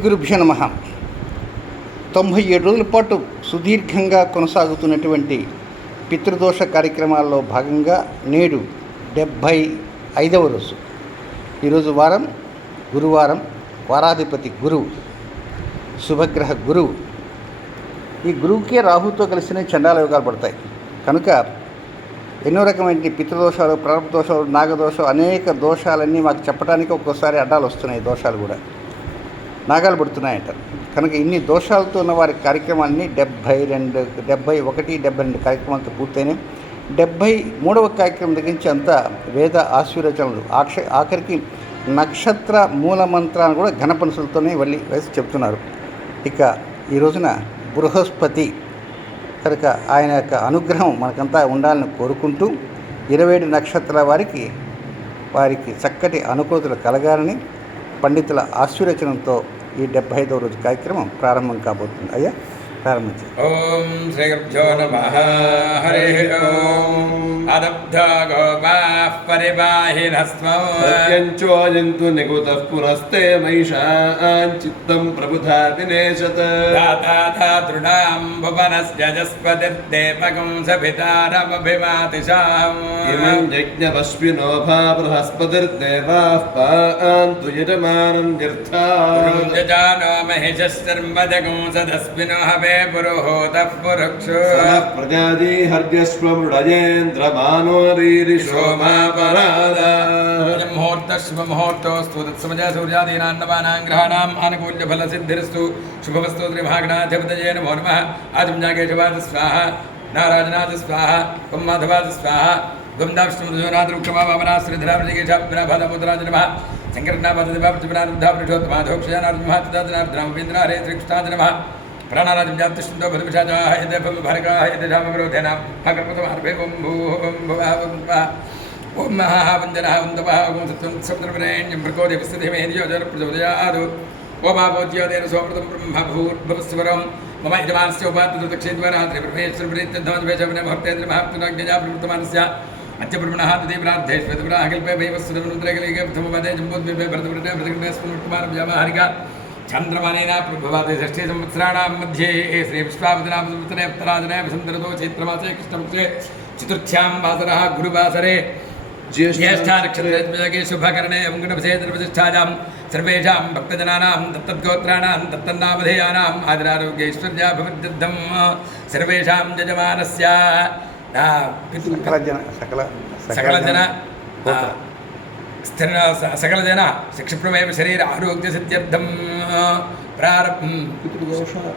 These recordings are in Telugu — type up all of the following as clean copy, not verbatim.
గురుభ్యో నమః. 97 రోజుల పాటు సుదీర్ఘంగా కొనసాగుతున్నటువంటి పితృదోష కార్యక్రమాల్లో భాగంగా నేడు 75వ రోజు. ఈరోజు వారం గురువారం, వారాధిపతి గురువు, శుభగ్రహ గురువు. ఈ గురువుకే రాహుతో కలిసిన చండాల యోగాలు పడతాయి కనుక ఎన్నో రకమైన పితృదోషాలు, ప్రారంభ దోషాలు, నాగదోషాలు, అనేక దోషాలన్నీ మాకు చెప్పడానికి ఒక్కోసారి అడ్డాలు వస్తున్నాయి. దోషాలు కూడా నాగాలు పడుతున్నాయంటారు. కనుక ఇన్ని దోషాలతో ఉన్న వారి కార్యక్రమాన్ని 71 కార్యక్రమాలతో పూర్తయినాయి. 73వ కార్యక్రమం దగ్గర నుంచి అంతా వేద ఆశీర్వచనలు, ఆఖరికి నక్షత్ర మూల మంత్రాన్ని కూడా ఘనపనుసులతోనే వేసి చెప్తున్నారు. ఇక ఈ రోజున బృహస్పతి కనుక ఆయన యొక్క అనుగ్రహం మనకంతా ఉండాలని కోరుకుంటూ 27 నక్షత్రాల వారికి చక్కటి అనుకూలతలు కలగాలని పండితుల ఆశీర్వచనంతో ఈ 75వ రోజు కార్యక్రమం ప్రారంభం కాబోతుంది. అయ్యా ప్రారంభించండి. ఓం శ్రీ గురుభ్యో నమః. హరి ఓం. అదబ్ధ గోపాః పరివాహినస్త్వంచోజంతు నిగుతః పురస్తే మహిషాం చిత్తం ప్రభుధాతి నేషత్ దాతా దృఢాం భువనస్య జస్పతిర్దేవకం సభితారమభిమాతిశాం ఇమం యజ్ఞపశ్వినోభా బృహస్పతిర్దేవాః పాन्तు యజమానం తీర్థాః యజానో మహిషస్సర్వదకం సదస్మినో హవే పురోహోతః పురుక్షో ప్రజాది హర్యస్వమృడయేంద్రమానోరీరిషోమాపరాదా ముహూర్తశుభముహూర్తోస్తు తత్సమజ సూర్యాదీనాన్నవానాం గ్రహాణాం ఆనుకూల్యఫలసిద్ధిరస్తు శుభమస్తు త్రిభాగనాధిపతయే నమో నమః. ఆజంజాకేశవాద స్వాహ, నారాజనాథ స్వాహ, మాధవాద స్వాహ, గంధాశ్రమనాథృక్షమాశ్రీధరాజకేశాభ్రాభాదముద్రాజ నమః. శంకరనాభాదేవాపుత్రనాథృద్ధాపురుషోత్తమాధోక్షయానాథృమహాత్తాజనాథృమహాత్తాజ నమః. ప్రాణారాజం జాతిష్ఠుతో భద్రవిషాజాః యదేవం భారకాః యదేషామవిరోధేన భాగవతమార్భేవం భూవం భువావం ఓం మహావంజనః వందవః ఓం సత్యం సముద్రవరేణ్యం భృగోదేవస్థితిమేధియోజన ప్రచోదయాద్ ఓమాభోజ్యోదేన సోమృతం బ్రహ్మ భూర్భువస్వరం మమ యజమానస్య ఉపాత్తదక్షేద్వారాత్రి పరమేశ్వరప్రీత్యధ్వజవేషవనే ముహూర్తేంద్ర మహాప్తునాజ్ఞజా ప్రవృత్తమానస్య అత్యప్రమణః తదేవరార్ధేష్వేదవరాహకల్పే భైవస్సుదనుద్రగలిగే జంబోద్వీపే భరతవృటే భృతకృష్ణస్మృట్కుమారవ్యామహారిక చంద్రమనేన ప్రభవాదే షష్ఠీ సంవత్సరాణాం మధ్యే శ్రీ విశ్వావదనామ సంవత్సరే ఉత్తరాయణే వసంతఋతో చైత్రమాసే కృష్ణపక్షే చతుర్థ్యాం వాసరः గురువాసరే జ్యేష్ఠానక్షత్రే శుభకరణే అంగుణభసేతృప్రతిష్ఠాయాం సర్వేషాం భక్తజనానాం తత్తద్గోత్రాణాం తత్తన్నామధేయానాం ఆదిరారోగ్యైశ్వర్యాభివృద్ధిర్థం సర్వేషాం యజమానస్య సకల జన శిక్షప్రమేవ శరీర ఆరోగ్య సిద్ధ్యర్థం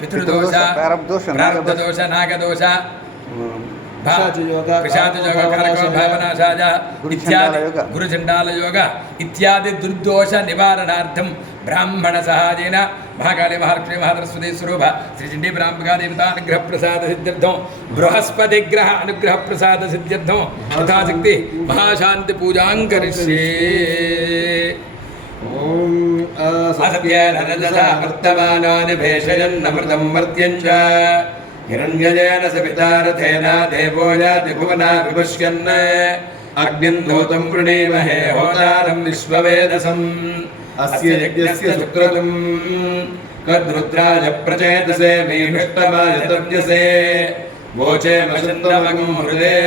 పితృదోష ప్రారబ్ధదోష నాగదోష గురుచండాలయోగ ఇత్యాది దుర్దోష నివారణార్థం బ్రాహ్మణ సహాయేన మహాకాళీ మహాలక్ష్మీ మహాసరస్వతి స్వరూప శ్రీ చండీ బ్రాహ్మగా దేవతానుగ్రహ ప్రసాద సిద్ధ్యర్థం బృహస్పతి గ్రహ అనుగ్రహ ప్రసాద సిద్ధ్యర్థం యథాశక్తి మహాశాంతి పూజాం కరిష్యే. వర్తమానానిభేషయన్నమృతం వర్త్యం చ హిరణ్యజేన సవితారథేన దేవో యాతి భువనా విపుష్యన్ అగ్నిం దూతం వృణీమహే హోతారం విశ్వవేదసం అస్య యజ్ఞస్య శుక్రతుం కద్రుద్రాజ ప్రచేతసే మీనుష్టమాయ తవ్యసే వోచే మశంతమగం హృదే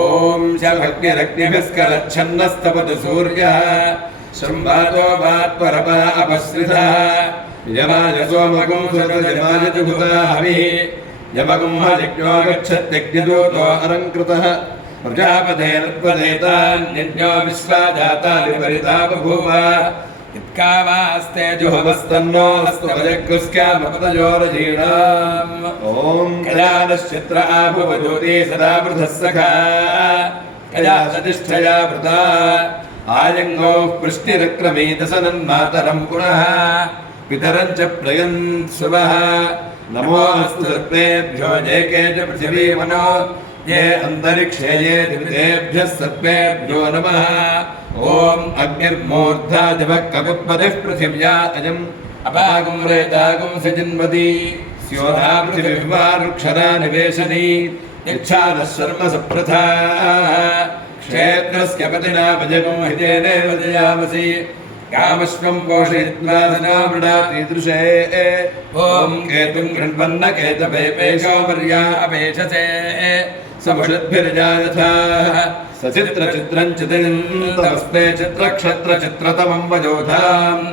ఓం శభగ్నిరగ్నిభిస్కలచ్ఛన్నస్తపతు సూర్యః సంవాదో వాత్పరప అపశ్రితః యమాయ సోమగం సురజమాయ జుహుతా హవిః యమగం యజ్ఞో గచ్చత్యగ్నిదూతో అలంకృతః ప్రజాపతేర్పదేతాన్యజ్ఞో విశ్వాజాతాని పరితా బభూవ ఇత్కావాస్తే జుహవస్తన్నో అస్తు భజగ్గుస్క్యామపతయోరజీణాం ఓం కయానశ్చిత్ర ఆభువ జ్యోతి సదా వృధः సఖా కయా సతిష్ఠయా వృతా ఆయంగో పృష్టిరక్రమీత సనన్మాతరం పునః పితరం చ ప్రయన్సువః నమోऽस्तु సర్వేభ్యో ఏకే చ పృథివీమనో ये अंतरिक्षे ये दिव्येभ्यः सर्वेभ्यो नमः. ओम अग्निर्मूर्धा दिवक्कपुत्पतिः पृथिव्या अयम् अपागुं रेतागुं सजिन्वती स्योधा पृथिवीर्वारुक्षरा निवेशनी यच्छानः शर्म सप्रथा क्षेत्रस्य पतिना भजगुं हितेनेव जयामसि कामश्वं पोषयित्वा धनामृडातीदृशे ॐ केतुं गृह्णन्न केतवे पेशो मर्या अपेशसे समुषद्भिर्जायथा सचित्रचित्रं चितिन्तमस्ते चित्रक्षत्रचित्रतमं वजोधाम्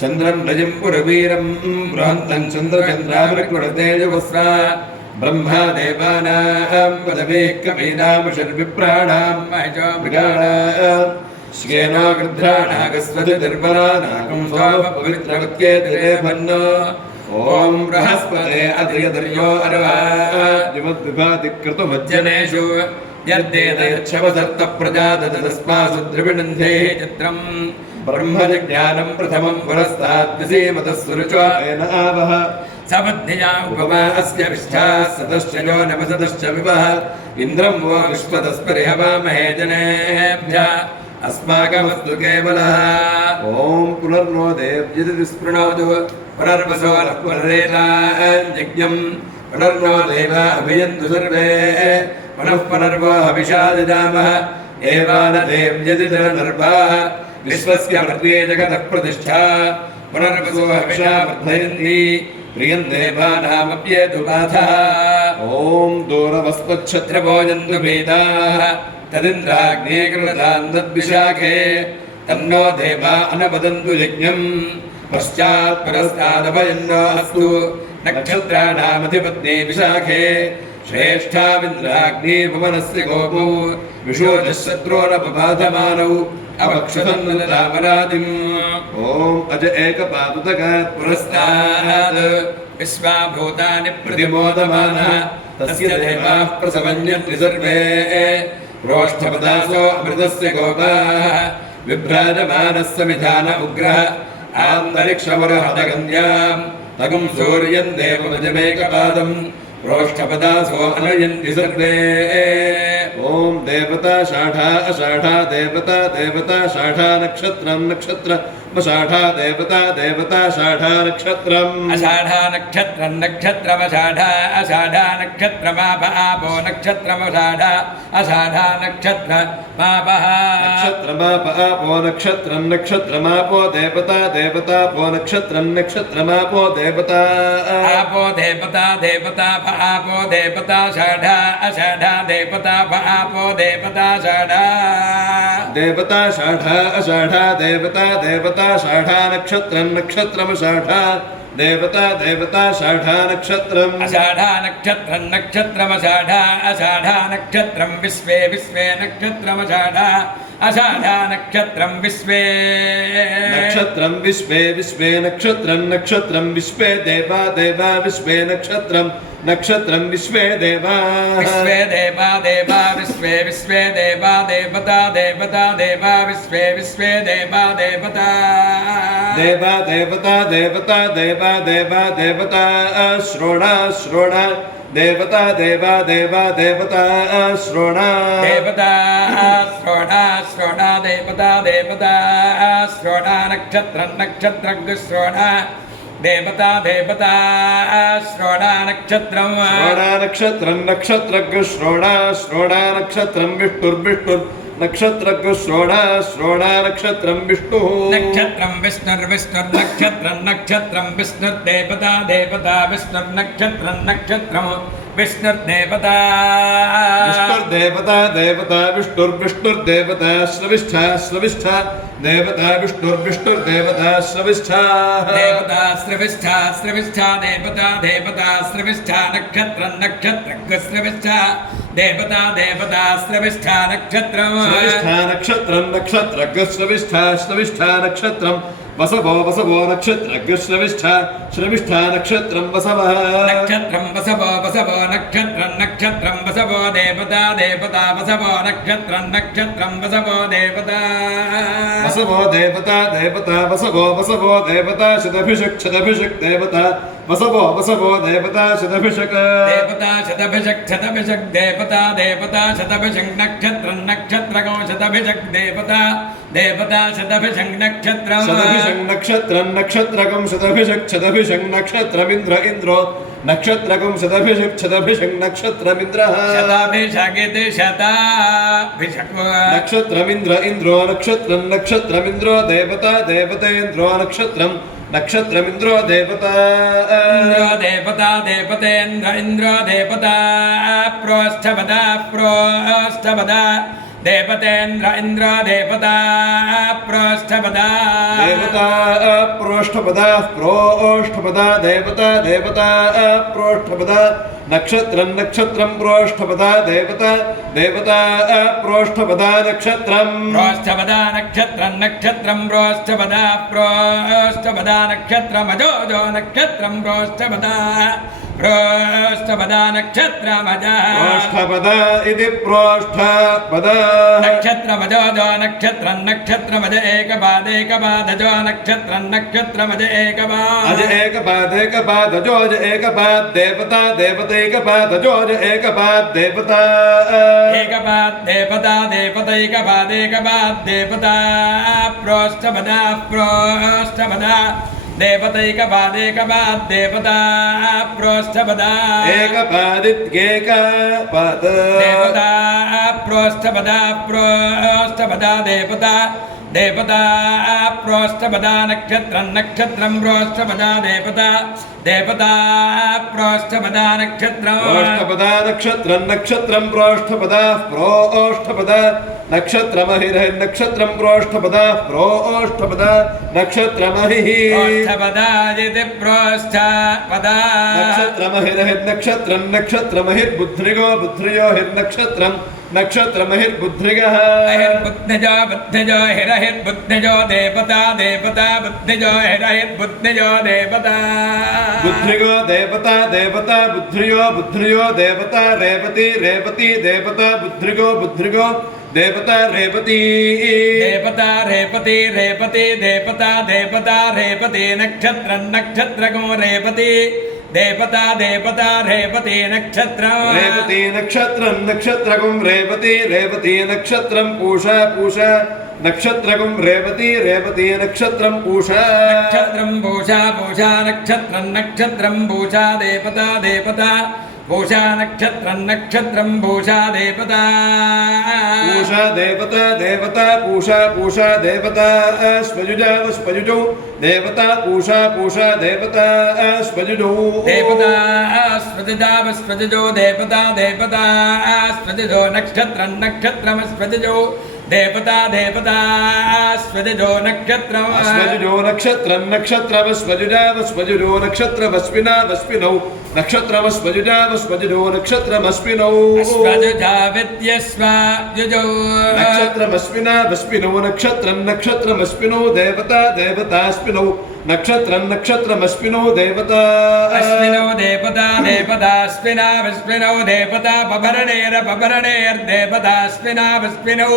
चन्द्रं रजिं पुरवीरं बृहन्तं चन्द्रचन्द्रावृकुणतेजवस्रा ब्रह्मा देवानां पदवीः कवीनामुषर्विप्राणां महिषो मृगाणां श्येनो गृध्राणागस्वतिर्वरानाकं सोमपवित्रवत्येतिरे भन्नो ॐ बृहस्पते अतिर्यदर्यो अर्वादिवद्विभातिकृतमज्जनेषु जनेषु यद्देतच्छवसर्तप्रजातस्मासु द्रविणन्धे चित्रम् ब्रह्मज्ञानं प्रथमं पुरस्ताद्विसीमतः सुरुचो येन आवह सपत्न्या उपमा अस्य विष्ठाः सतश्च यो नवसतश्च विवः इन्द्रं वो विश्वतस्परिहवामहे जनेभ्यः अस्माकमस्तु केवलः ॐ पुनर्नो देव्यतिस्पृणोतु पुनर्वसो नः पुनरेताञ्जज्ञम् पुनर्नो देवा अभियन्तु सर्वे पुनः पुनर्वो हविषा ददामः एवान देव्यतिर्नर्वाः विश्वस्य वर्गे जगतः प्रतिष्ठा पुनर्वसो हविषा वर्धयन्ति प्रियं देवानामप्येतु बाधः ॐ दूरवस्पच्छत्रभोजन्तु वेदाः तदिन्द्राग्नेकृतान् तद्विशाखे तन्नो देवा अनवदन्तु यज्ञम् पश्चात् पुरस्तादभयन्नो अस्तु नक्षत्राणामधिपत्ने विशाखे श्रेष्ठाविन्द्राग्निभुवनस्य गोपौ विशोधशत्रोरपबाधमानौ अवक्षतन्नरामरातिम् ॐ अज एकपादुतगात् पुरस्तात् विश्वाभूतानि प्रतिमोदमानः तस्य देवाः प्रसवन्यन्ति सर्वे प्रोष्ठपदासो अमृतस्य गोपाः विभ्राजमानः समिधान उग्रः आन्तरिक्षवरहदगन्ध्याम् तगुं सूर्यं देवमजमेकपादम् प्रोष्ठपदासो अनयन्ति सर्वे ॐ देवता षाढा अषाढा देवता देवता षाढा नक्षत्रं नक्षत्र षाढा देवता देवता षाढा नक्षत्रम् अषाढा नक्षत्रं नक्षत्रमषाढा अषाढा नक्षत्रमापो नक्षत्रमषाढा अषाढा नक्षत्रमापः नक्षत्रमापो नक्षत्रं नक्षत्रमापो देवता देवतापो नक्षत्रं नक्षत्रमापो देवता आपो देवता देवता आपो देवता षाढा अषाढा देवता आपो देवता षाढा देवता षाढा अषाढा देवता देवता षाढा नक्षत्रं नक्षत्रमषाढा देवता देवता षाढा नक्षत्रम् अषाढा नक्षत्रं नक्षत्रमषाढा अषाढा नक्षत्रं विश्वे विश्वे नक्षत्रमषाढा अषाढा नक्षत्रं विश्वे नक्षत्रं विश्वे विश्वे नक्षत्रं नक्षत्रं विश्वे देवा देवा विश्वे नक्षत्रं नक्षत्रं विश्वे देवा विश्वे देवा देवा विश्वे विश्वे देवा देवता देवता देवा विश्वे विश्वे देवा देवता देवा देवता देवता देवा देवा देवता श्रोणा श्रोणा देवता देवा देवा देवता श्रोणा देवता श्रोणा श्रोणा देवता देवता श्रोणा नक्षत्रं नक्षत्रज्ञ श्रोणा देवता देवता श्रोणा नक्षत्रं श्रोणा नक्षत्रं नक्षत्रज्ञ श्रोणा श्रोणा नक्षत्रं विष्णुर्विष्णुर् नक्षत्रज्ञ श्रोणा श्रोणा नक्षत्रं विष्णुः नक्षत्रं विष्णुर्विष्णुर्नक्षत्रं नक्षत्रं विष्णुर्देवता देवता विष्णुर्नक्षत्रं नक्षत्रं विष्णुर्देवता विष्णुर्देवता देवता विष्णुर्विष्णुर्देवता श्रविष्ठा श्रविष्ठा देवता विष्णुर्विष्णुर्देवता श्रविष्ठा देवता श्रविष्ठा श्रविष्ठा देवता देवता श्रविष्ठा नक्षत्रं नक्षत्रज्ञ श्रविष्ठा देवता देवता श्रविष्ठा नक्षत्रं श्रविष्ठा नक्षत्रं नक्षत्रज्ञ श्रविष्ठा श्रविष्ठा नक्षत्रं वसवो वसवो नक्षत्रज्ञ श्रविष्ठा श्रविष्ठा नक्षत्रं वसवः नक्षत्रं वसवो वसवो नक्षत्रं नक्षत्रं वसवो देवता देवता वसवो नक्षत्रं नक्षत्रं वसवो देवता वसवो देवता देवता वसवो वसवो देवता शतभिषक् शतभिषक् देवता वसवो वसवो देवता शतभिषक् देवता शतभिषक् शतभिषक् देवता देवता शतभिषक् नक्षत्रं नक्षत्रगो शतभिषक् देवता देवता शतभिषक् नक्षत्रं शतभिषक् नक्षत्रं नक्षत्रकं शतभिषक् शतभिषक् नक्षत्रमिन्द्र इन्द्रो नक्षत्रकं शतभिषक् नक्षत्रमिन्द्रः शताभिषगिति शताभिषक् नक्षत्रमिन्द्र इन्द्रो नक्षत्रमिन्द्रो देवता देवतेन्द्रो नक्षत्रमिन्द्रो देवता इंद्रो देवता देवतेन्द्र इंद्रो देवता प्रोष्ठपदा देवतेन्द्र इंद्र देवता प्रोष्ठपदा प्रोष्ठपदा देवता प्रोष्ठपदा नक्षत्रं प्रोष्ठपदा देवता प्रोष्ठपदा नक्षत्रं प्रोष्ठपदा नक्षत्रं प्रोष्ठपदा नक्षत्रमजो नक्षत्रं प्रोष्ठपदा नक्षत्रमजः प्रोष्ठपदा इति प्रोष्ठपदा नक्षत्रमजो नक्षत्रमज एकपादजो नक्षत्रमज अज एकपादजो देवता देवतैकपादजो एकपाद देवता देवता प्रोष्ठपदा देवतैकपाद देवता प्रोष्ठपदा एकपादित्येकपाद देवता प्रोष्ठपदा देवता प्रोष्ठपदा नक्षत्रं प्रोष्ठपदा देवता प्रोष्ठपदा नक्षत्रं प्रोष्ठपदा नक्षत्रमहिर्नक्षत्रं प्रोष्ठपदा नक्षत्रमहिः प्रोष्ठपदा नक्षत्रमहिर्बुद्ध्रिगो नक्षत्रमहिर्बुद्ध्रिगः बुद्धिजो हिरहिर्बुद्धिजो देवता बुद्धिजो हिरहिर्बुद्धिजो देवता बुद्ध्रिगो देवता बुद्ध्रियो देवता रेवती देवता बुद्ध्रिगो देवता रेवती नक्षत्रगो रेवती देवता रेवती नक्षत्रगुं रेवती नक्षत्रं पूषा नक्षत्रगुं रेवती नक्षत्रं पूषा नक्षत्रं पूषा देवता पूषा नक्षत्रं पूषा देवता पूषा देवता स्वजुजौ देवता पूषा देवता स्वजुजौ देवता देवता स्वजुजो नक्षत्रं देवता स्वजुजो नक्षत्रं स्वजुजो नक्षत्रमस्मिनौ नक्षत्रमस्वजुजो नक्षत्रमस्मिनौ नक्षत्रमस्मिनौ नक्षत्रमस्मिनौ देवतास्मिनौ नक्षत्रमस्मिनौ देवता देवतास्मिनौ देवता पभरणेर्देवतास्मिनौ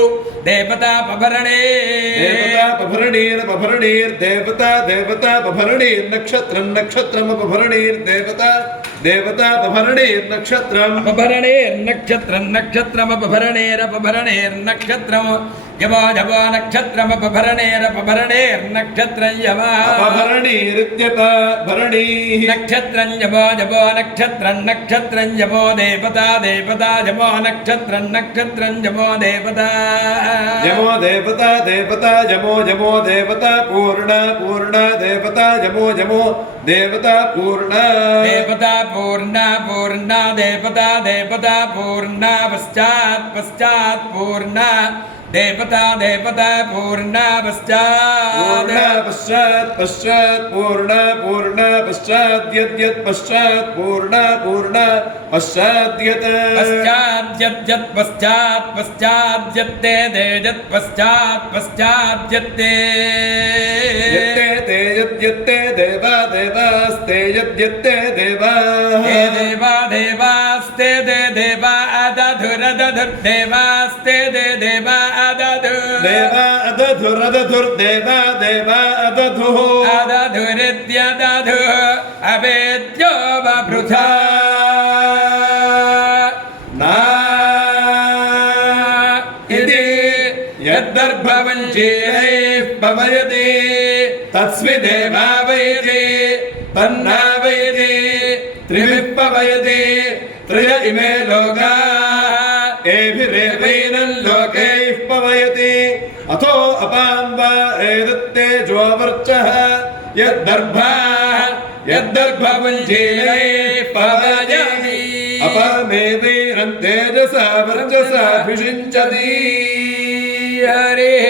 देवता पभरणेर्देवता पभरणेर्नक्षत्रमपभरणेर्देवता पभरणेर्नक्षत्रमपभरणेर्नक्षत्रं यमो नक्षत्रमपभरणेर्नक्षत्रं यमा भरणीरित्यपभरणीः नक्षत्रं यमो नक्षत्रं यमो देवता यमो नक्षत्रं यमो देवता यमो देवता पूर्णा देवता यमो देवता पूर्णा देवता पूर्णा देवता पूर्णा पश्चात् पूर्णा देवता पूर्णा पश्चात् पूर्णा पश्चात् यद् पश्चात् पूर्णा पश्चात् यत्ते पश्चात् यत्ते देवास्ते यद्यत्ते देवास्ते देवा अदधुरदधुर्देवास्ते देवा अदधुरदधुर्देवा अदधुः अदधुरित्यदधु अवेद्यो वृथा इति यद्दर्भवञ्चीरैः पवयति तस्मिदेवा वैति तन्ना वैति त्रिभिः पवयति त्रय इमे लोका एभिरेवैनं लोकैः पवयति अथो अपाम्बा एदत्तेजो वर्चः यद्दर्भपुञ्जीरैः पवयति अपामेवैरं तेजसा वर्चसा विषिञ्चति हरिः